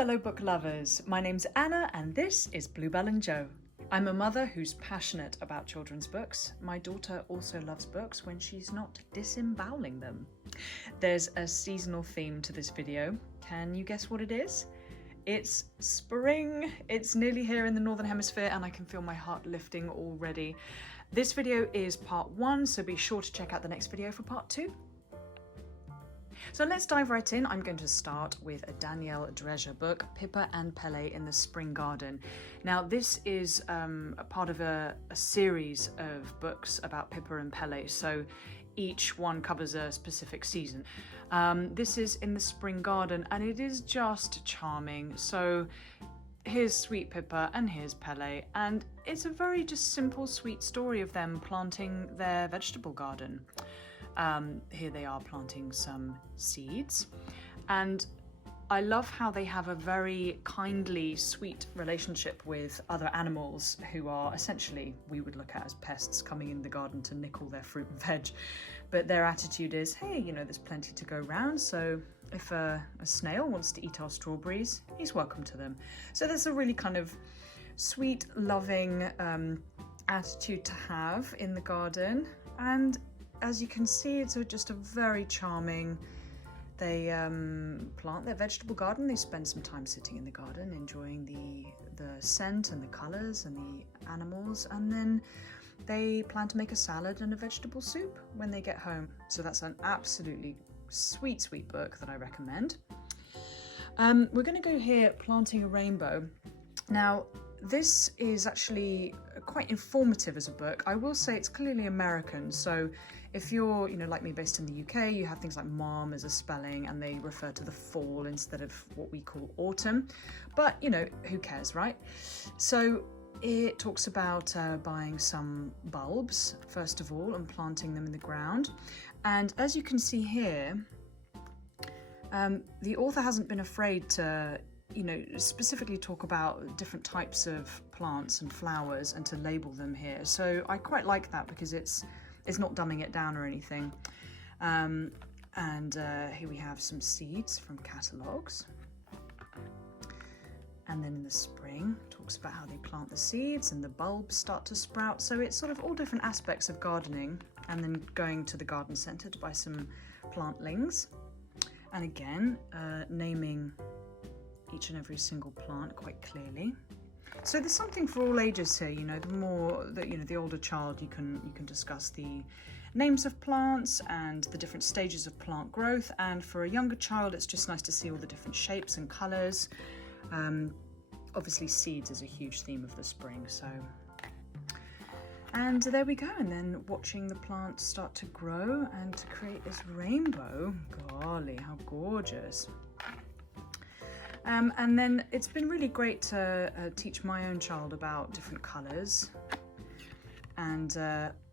fellow book lovers, my name's Anna and this is Bluebell and Joe. I'm a mother who's passionate about children's books. My daughter also loves books when she's not disemboweling them. There's a seasonal theme to this video. Can you guess what it is? It's spring. It's nearly here in the Northern Hemisphere and I can feel my heart lifting already. This video is part 1, so be sure to check out the next video for part 2. So let's dive right in. I'm going to start with a Danielle Dreger book, Pippa and Pele in the Spring Garden. Now this is a part of a series of books about Pippa and Pele, so each one covers a specific season. This is in the Spring Garden and it is just charming. So here's sweet Pippa and here's Pele, and it's a very just simple, sweet story of them planting their vegetable garden. Here they are planting some seeds, and I love how they have a very kindly, sweet relationship with other animals who are essentially, we would look at as pests coming in the garden to nick all their fruit and veg. But their attitude is, hey, you know, there's plenty to go round, so if a snail wants to eat our strawberries, he's welcome to them. So there's a really kind of sweet, loving attitude to have in the garden, and as you can see, it's just a very charming. They plant their vegetable garden. They spend some time sitting in the garden, enjoying the scent and the colours and the animals, and then they plan to make a salad and a vegetable soup when they get home. So that's an absolutely sweet, sweet book that I recommend. We're going to go here, Planting a Rainbow. Now, this is actually quite informative as a book. I will say it's clearly American, so if you're, you know, like me, based in the UK, you have things like mom as a spelling and they refer to the fall instead of what we call autumn. But, you know, who cares, right? So it talks about buying some bulbs, first of all, and planting them in the ground. And as you can see here, the author hasn't been afraid to, you know, specifically talk about different types of plants and flowers and to label them here. So I quite like that because it's not dumbing it down or anything. Here we have some seeds from catalogues. And then in the spring, talks about how they plant the seeds and the bulbs start to sprout. So it's sort of all different aspects of gardening, and then going to the garden centre to buy some plantlings. And again, naming each and every single plant quite clearly. So there's something for all ages here, you know, the more that, you know, the older child, you can discuss the names of plants and the different stages of plant growth, and for a younger child it's just nice to see all the different shapes and colours. Obviously seeds is a huge theme of the spring, so. And there we go, and then watching the plants start to grow and to create this rainbow. Golly, how gorgeous. And then it's been really great to teach my own child about different colours. And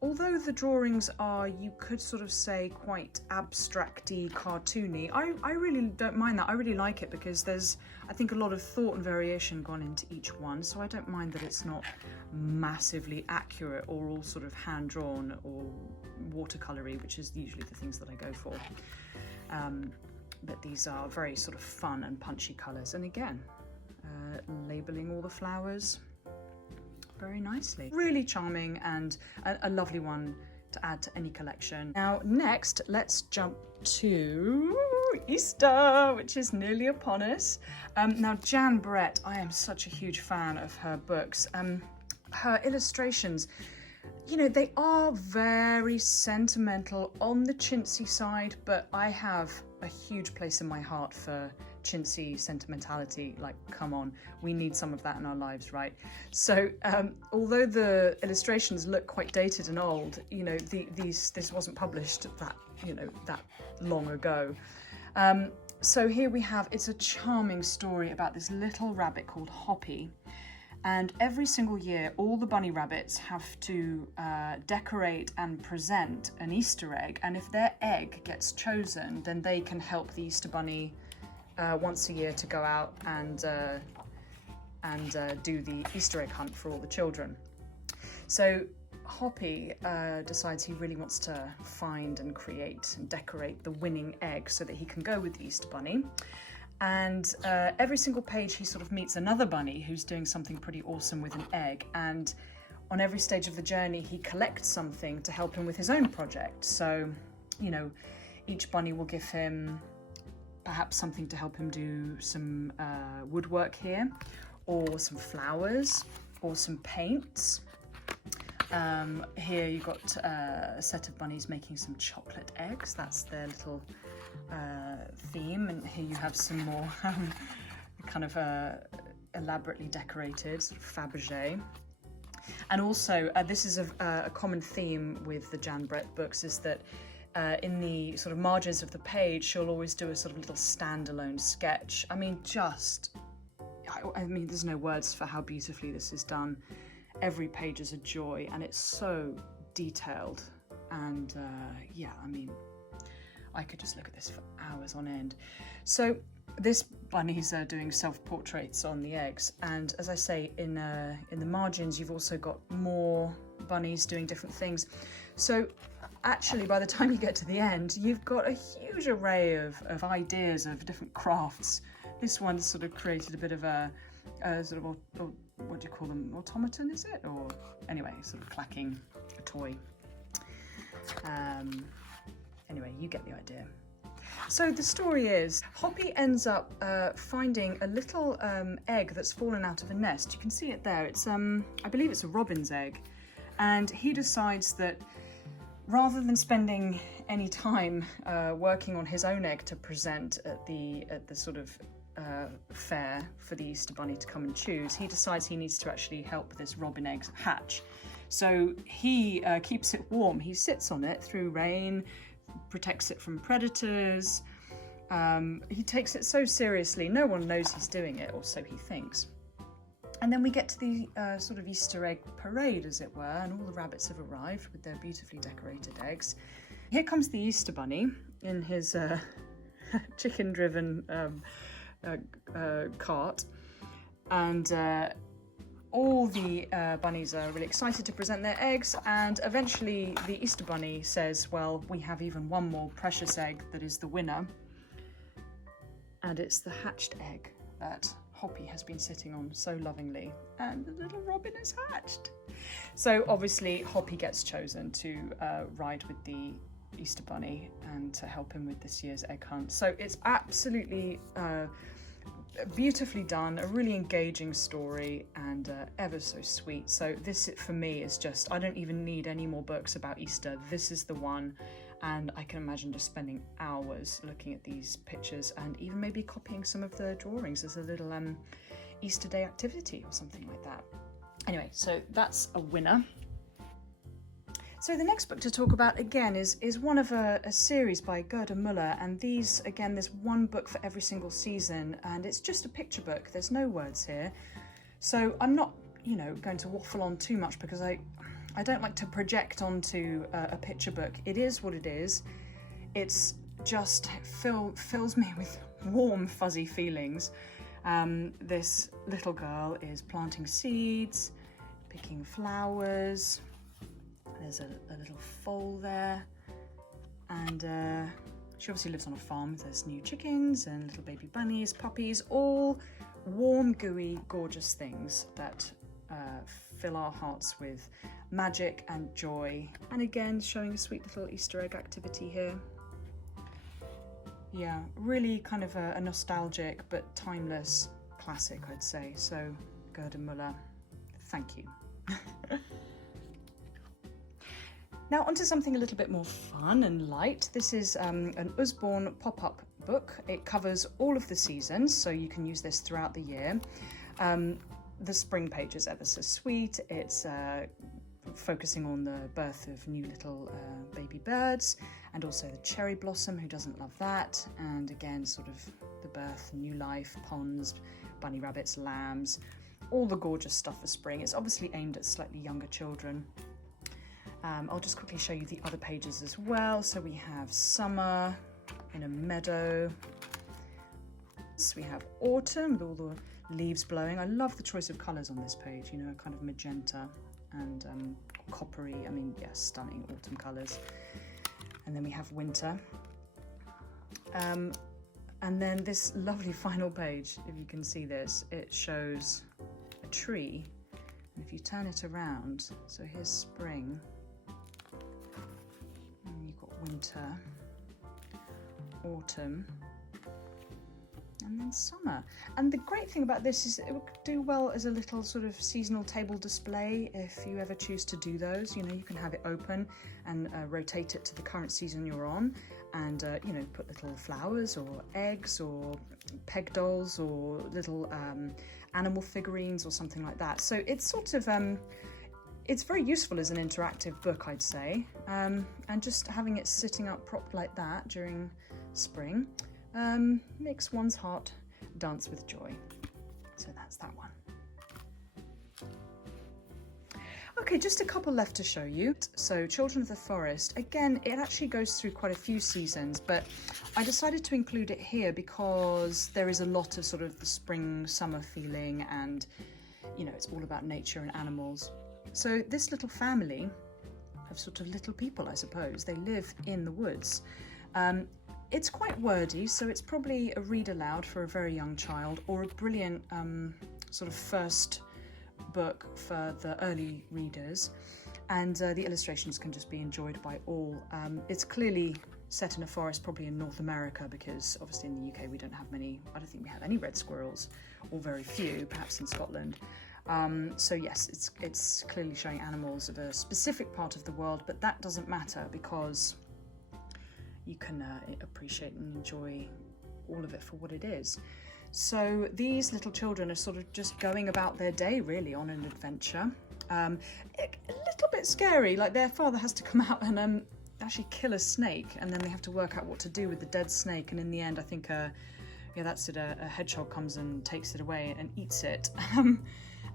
although the drawings are, you could sort of say, quite abstract-y, cartoony, I really don't mind that. I really like it because there's, I think, a lot of thought and variation gone into each one. So I don't mind that it's not massively accurate or all sort of hand-drawn or watercolory, which is usually the things that I go for. But these are very sort of fun and punchy colours, and again, labelling all the flowers very nicely. Really charming and a lovely one to add to any collection. Now next, let's jump to Easter, which is nearly upon us. Now Jan Brett, I am such a huge fan of her books. Her illustrations, you know, they are very sentimental on the chintzy side, but I have a huge place in my heart for chintzy sentimentality. Like, come on, we need some of that in our lives, right? So although the illustrations look quite dated and old, you know, this wasn't published that long ago. So here we have, it's a charming story about this little rabbit called Hoppy. And every single year, all the bunny rabbits have to decorate and present an Easter egg. And if their egg gets chosen, then they can help the Easter bunny once a year to go out and do the Easter egg hunt for all the children. So Hoppy decides he really wants to find and create and decorate the winning egg so that he can go with the Easter bunny. And every single page he sort of meets another bunny who's doing something pretty awesome with an egg, and on every stage of the journey he collects something to help him with his own project. So, you know, each bunny will give him perhaps something to help him do some woodwork here, or some flowers, or some paints. Here you've got a set of bunnies making some chocolate eggs. That's their little theme. And here you have some more kind of elaborately decorated sort of Fabergé. And also, this is a common theme with the Jan Brett books, is that in the sort of margins of the page, she'll always do a sort of little standalone sketch. I mean, there's no words for how beautifully this is done. Every page is a joy, and it's so detailed. And yeah, I mean, I could just look at this for hours on end. So this bunny's doing self-portraits on the eggs, and as I say, in the margins you've also got more bunnies doing different things. So actually, by the time you get to the end, you've got a huge array of ideas of different crafts. This one's sort of created a bit of a sort of, what do you call them, automaton, is it? Or anyway, sort of clacking toy. Anyway, you get the idea. So the story is, Hoppy ends up finding a little egg that's fallen out of a nest. You can see it there. It's I believe it's a robin's egg, and he decides that rather than spending any time working on his own egg to present at the sort of fair for the Easter Bunny to come and choose, he decides he needs to actually help this robin egg hatch. So he keeps it warm. He sits on it through rain, protects it from predators. He takes it so seriously, no one knows he's doing it, or so he thinks. And then we get to the sort of Easter egg parade, as it were, and all the rabbits have arrived with their beautifully decorated eggs. Here comes the Easter Bunny in his chicken-driven cart, and all the bunnies are really excited to present their eggs, and eventually the Easter Bunny says, well, we have even one more precious egg that is the winner, and it's the hatched egg that Hoppy has been sitting on so lovingly, and the little robin is hatched. So obviously Hoppy gets chosen to ride with the Easter Bunny and to help him with this year's egg hunt. So it's absolutely beautifully done, a really engaging story, and ever so sweet. So this, for me, is just, I don't even need any more books about Easter. This is the one, and I can imagine just spending hours looking at these pictures and even maybe copying some of the drawings as a little Easter Day activity or something like that. Anyway, so that's a winner. So the next book to talk about again is one of a series by Gerda Muller, and these, again, there's one book for every single season, and it's just a picture book. There's no words here. So I'm not, going to waffle on too much, because I don't like to project onto a picture book. It is what it is. It's just fills me with warm, fuzzy feelings. This little girl is planting seeds, picking flowers. There's a little foal there, and she obviously lives on a farm. There's new chickens and little baby bunnies, puppies, all warm, gooey, gorgeous things that fill our hearts with magic and joy. And again, showing a sweet little Easter egg activity here. Yeah, really kind of a nostalgic but timeless classic, I'd say. So, Gerda Muller, thank you. Now onto something a little bit more fun and light. This is an Usborne pop-up book. It covers all of the seasons, so you can use this throughout the year. The spring page is ever so sweet. It's focusing on the birth of new little baby birds, and also the cherry blossom, who doesn't love that? And again, sort of the birth, new life, ponds, bunny rabbits, lambs, all the gorgeous stuff for spring. It's obviously aimed at slightly younger children. I'll just quickly show you the other pages as well. So we have summer in a meadow. So we have autumn with all the leaves blowing. I love the choice of colours on this page, kind of magenta and coppery. I mean, yeah, stunning autumn colours. And then we have winter. And then this lovely final page, if you can see this, it shows a tree. And if you turn it around, so here's spring, and you've got winter, autumn, and then summer. And the great thing about this is it would do well as a little sort of seasonal table display if you ever choose to do those. You know, you can have it open and rotate it to the current season you're on, and you know, put little flowers or eggs or peg dolls or little animal figurines or something like that. So it's sort of it's very useful as an interactive book, I'd say, and just having it sitting up propped like that during spring makes one's heart dance with joy. So that's that one. Okay, just a couple left to show you. So Children of the Forest, again, it actually goes through quite a few seasons, but I decided to include it here because there is a lot of sort of the spring, summer feeling, and, you know, it's all about nature and animals. So this little family of sort of little people, I suppose, they live in the woods. It's quite wordy, so it's probably a read aloud for a very young child, or a brilliant sort of first book for the early readers, and the illustrations can just be enjoyed by all. It's clearly set in a forest, probably in North America, because obviously in the UK we don't have many, I don't think we have any red squirrels, or very few, perhaps in Scotland. So yes, it's clearly showing animals of a specific part of the world, but that doesn't matter because you can appreciate and enjoy all of it for what it is. So these little children are sort of just going about their day, really, on an adventure. A little bit scary, like their father has to come out and actually kill a snake, and then they have to work out what to do with the dead snake, and in the end I think yeah, that's it, a hedgehog comes and takes it away and eats it.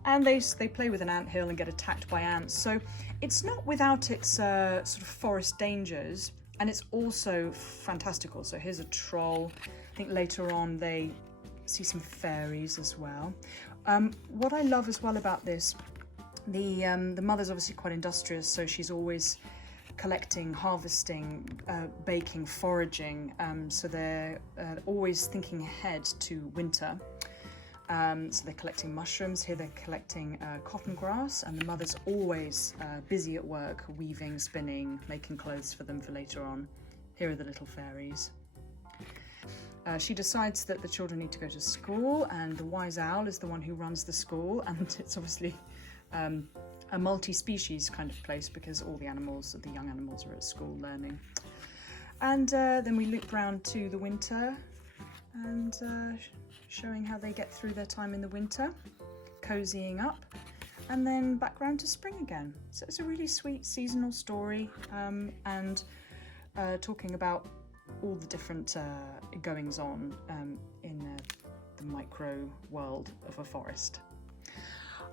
And they play with an anthill and get attacked by ants. So it's not without its sort of forest dangers, and it's also fantastical. So here's a troll. I think later on they see some fairies as well. What I love as well about this, the mother's obviously quite industrious, so she's always collecting, harvesting, baking, foraging. So they're always thinking ahead to winter. So they're collecting mushrooms. Here they're collecting cotton grass, and the mother's always busy at work, weaving, spinning, making clothes for them for later on. Here are the little fairies. She decides that the children need to go to school, and the wise owl is the one who runs the school, and it's obviously a multi-species kind of place because all the animals, the young animals, are at school learning. And then we loop round to the winter, and showing how they get through their time in the winter, cozying up, and then back round to spring again. So it's a really sweet seasonal story, and talking about all the different goings on in the micro world of a forest.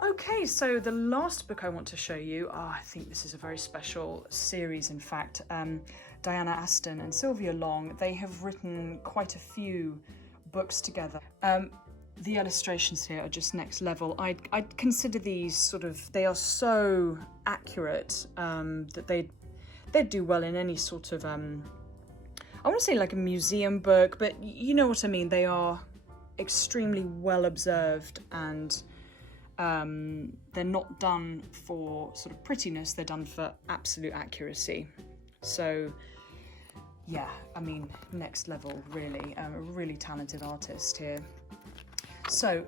Okay, so the last book I want to show you, I think this is a very special series, in fact. Diana Aston and Sylvia Long, they have written quite a few books together. The illustrations here are just next level. I'd consider these sort of, they are so accurate that they'd do well in any sort of, I want to say like a museum book, but you know what I mean. They are extremely well observed, and they're not done for sort of prettiness, they're done for absolute accuracy. So yeah, I mean, next level, really. A really talented artist here. So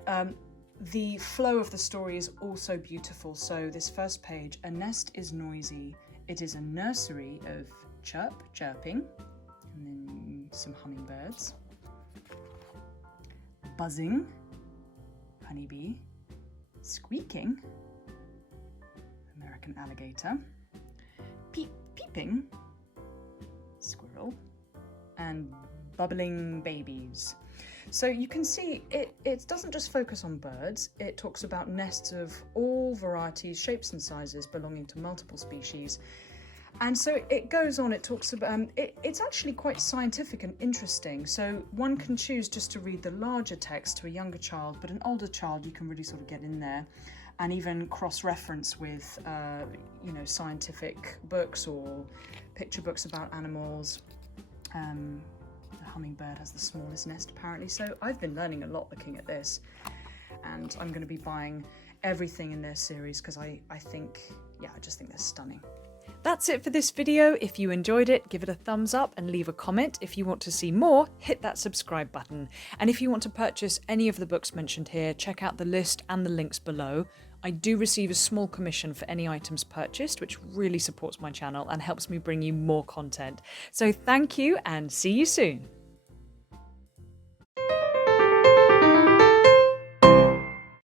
the flow of the story is also beautiful. So this first page, a nest is noisy. It is a nursery of chirp, chirping, and then some hummingbirds. Buzzing, honeybee. Squeaking, American alligator. Peeping, squirrel. And bubbling babies. So you can see it doesn't just focus on birds, it talks about nests of all varieties, shapes and sizes belonging to multiple species. And so it goes on, it talks about, it's actually quite scientific and interesting. So one can choose just to read the larger text to a younger child, but an older child, you can really sort of get in there and even cross-reference with, you know, scientific books or picture books about animals. The hummingbird has the smallest nest apparently. So I've been learning a lot looking at this, and I'm going to be buying everything in their series because I just think they're stunning. That's it for this video. If you enjoyed it, give it a thumbs up and leave a comment. If you want to see more, hit that subscribe button. And if you want to purchase any of the books mentioned here, check out the list and the links below. I do receive a small commission for any items purchased, which really supports my channel and helps me bring you more content. So thank you and see you soon.